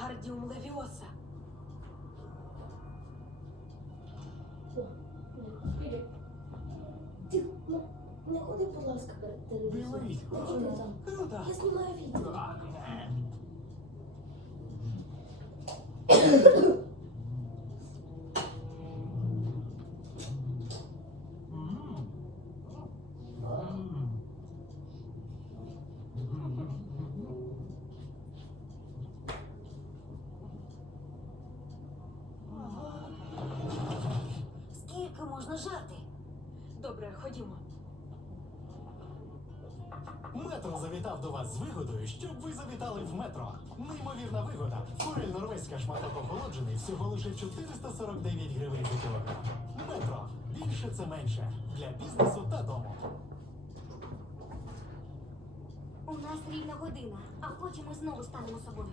Вінгардіум Левіоса. Ти ну, не ходи, будь ласка, перед телевізором. Що там? Круто. Я знімаю відео. ходімо. Метро завітав до вас з вигодою, щоб ви завітали в метро. Неймовірна вигода. Форель норвезька шматок охолоджений всього лише 449 гривень за кілограм. Метро. Більше це менше. Для бізнесу та дому. У нас рівна година, а потім ми знову станемо собою.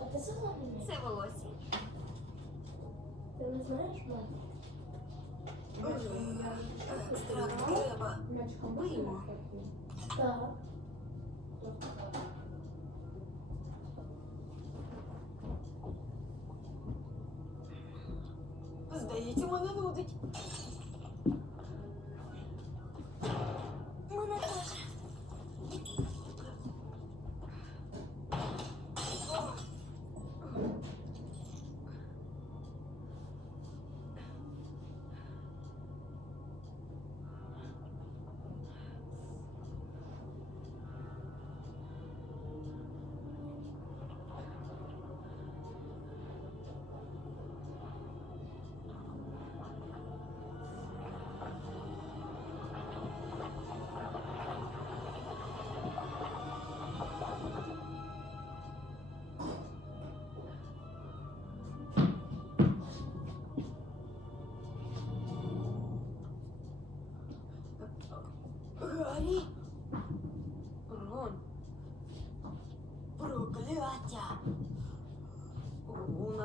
А ти сама не Це волосся. Ти не знаєш, мам? Екстракт треба. Виймо. Так. Здається, мене нудить.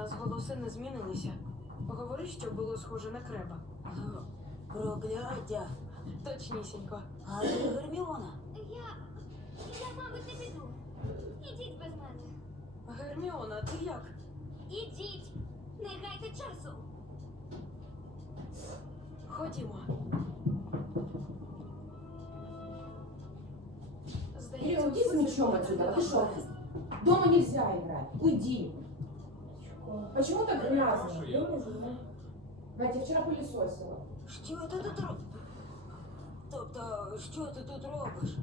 У нас голоси не змінилися. Говори, що було схоже на креба. Прокляття. Точнісінько. А де Герміона? Я. Я, мабуть, не піду. Ідіть без мене. Герміона, ти як? Ідіть. Не гайте часу. Ходімо. Кирилл, уйди с мячом отсюда, ты шо? Дома нельзя играть, уйди. Почему так грязно? Катя, я вчера пылесосила. Що ти тут робиш? Тобто, що ти тут робиш?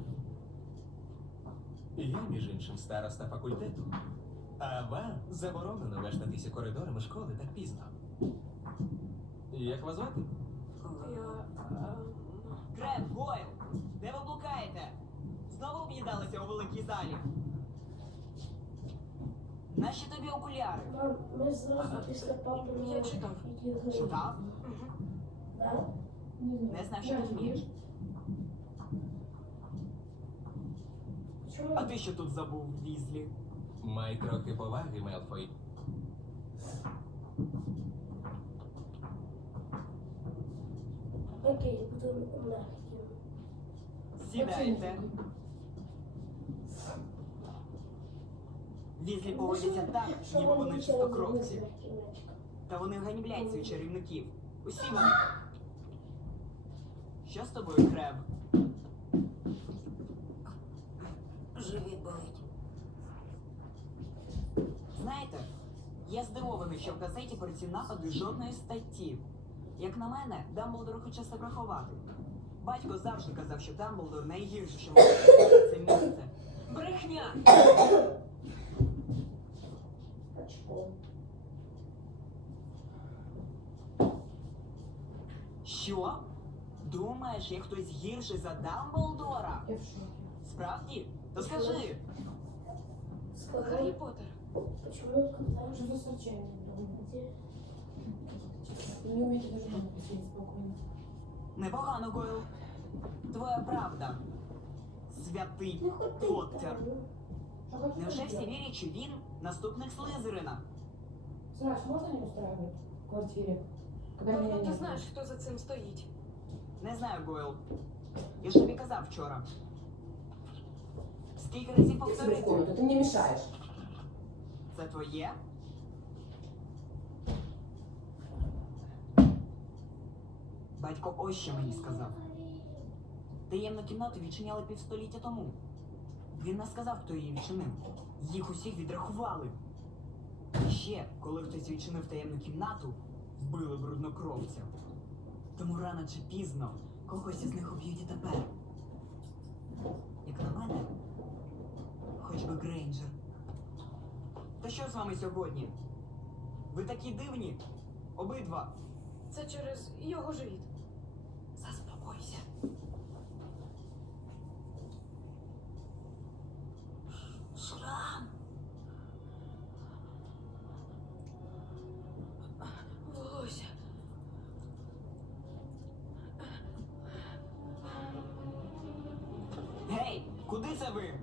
Я, між іншим, староста факультету. А вам заборонено вештатися коридорами школи так пізно. Як вас звати? Я. ем, Гойл, де ви блукаєте? Знову об'їдалися у великій залі. Наші тобі окуляри. Мам, ми зразу після папи Я читав. Читав? Так? Не знав, що ти вмієш. Чому? А ти що тут забув, Візлі? Май трохи поваги, Мелфой. Окей, буду легким. Сідайте. Візлі поводяться так, ніби вони чистокровці. Та вони ганьблять цих чарівників. Усі вони. Що з тобою, Креб? Живіт болить. Знаєте, я здивований, що в газеті про ці напади жодної статті. Як на мене, Дамблдор хоче це врахувати. Батько завжди казав, що Дамблдор найгірше, що може хтось за Дамблдора? Я в шоке. Справді? То скажи. Гаррі Поттер. почему когда Что за случайно? Вы не умеете даже дома посидеть спокойно. Непогано, Гойл. Твоя правда. Святий Ну хоть ты Поттер. там, ну. Невже всі вірять, що він наступник Слизерина? Сраж можно не устраивать в квартире? Когда меня ти нет? знаєш, хто за цим стоїть. Не знаю, Гойл. Я ж тобі казав вчора. Скільки разів Иди себе в повторити? комнату, ты мне мешаешь. Це твоє? Батько ось що мені сказав. Таємну кімнату відчиняли півстоліття тому. Він не сказав, хто її відчинив. Їх усіх відрахували. І ще, коли хтось відчинив таємну кімнату, вбили бруднокровця. Тому рано чи пізно когось із них уб'ють і тепер. Як на мене, хоч би Грейнджер. Та що з вами сьогодні? Ви такі дивні? Обидва. Це через його живіт. Це ви?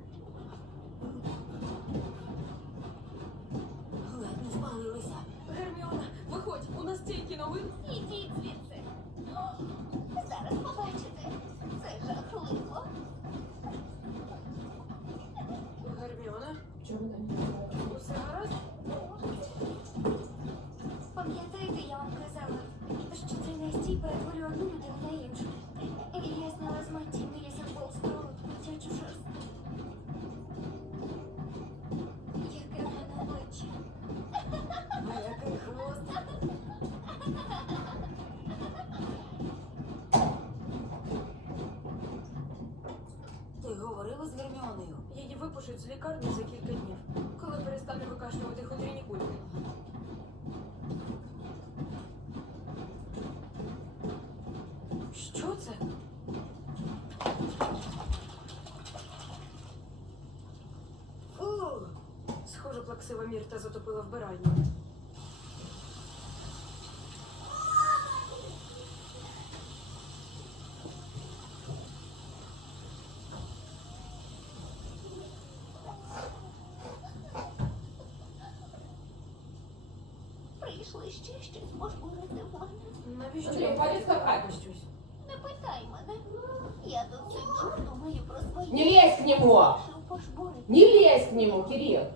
Ледь не спалилися. Герміона, виходь, у нас стільки новин. Ідіть звідси. Зараз побачите. Це жахливо. Герміона, вы там? усе гаразд? Пам'ятаєте, я вам казала, що цей настій перетворює одну людину на іншу. Випишуть з лікарні за кілька днів, коли перестане викашлювати хутріні кульки. Що це? Фу. Схоже, плаксива Мірта затопила вбиральню. Ще щось пожбурити в мене. Навіщо я щось? Не питай мене. Я тут сиджу, думаю про своє. Не лезь к нему! Не лезь к нему, Кирилл!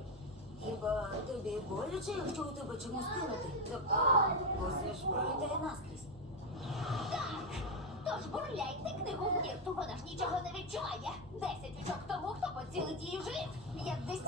Хіба тобі боляче, якщо у тебе чомусь кинути? Тобто, усе ж пролітає наскрізь. Так! Тож бурляйте книгу в нірту, вона ж нічого не відчуває. Десять очок тому, хто поцілить її в живіт. П'ятдесят